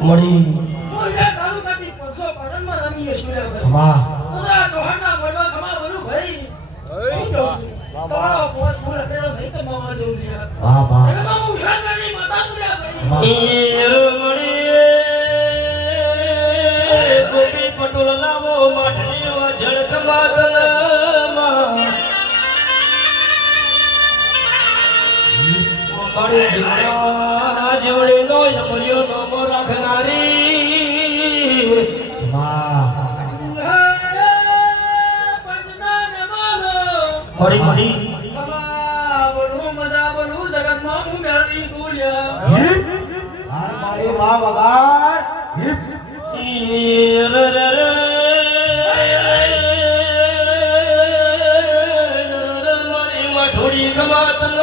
મળી મુજે તાલુકાથી 500 માં રમીએ સુરે વાહ ઓલા જોહરના બોલવા ખમા બોલું ભાઈ હું જાઉં છું તમારો પોત પૂરા પેલો ભાઈ તો માવા જવું છે વાહ વાહ એટલે મામા ઉઠાડવાની માતા સુર્યા ભાઈ ઈર મળી ગોપી પટોલ નામો માઠની જળક માતલમાં મળી જીવના જોડી નો યમર્યો નોમો રાખનારી વાહ પંચના મેમાનો મળી મળી ખમા બોલું મજા બોલું જગતમાં હું મેળવી સુર્યા હાર મારી વાહ વગાર ઈર રે રે મારી મઠોડી કમાતન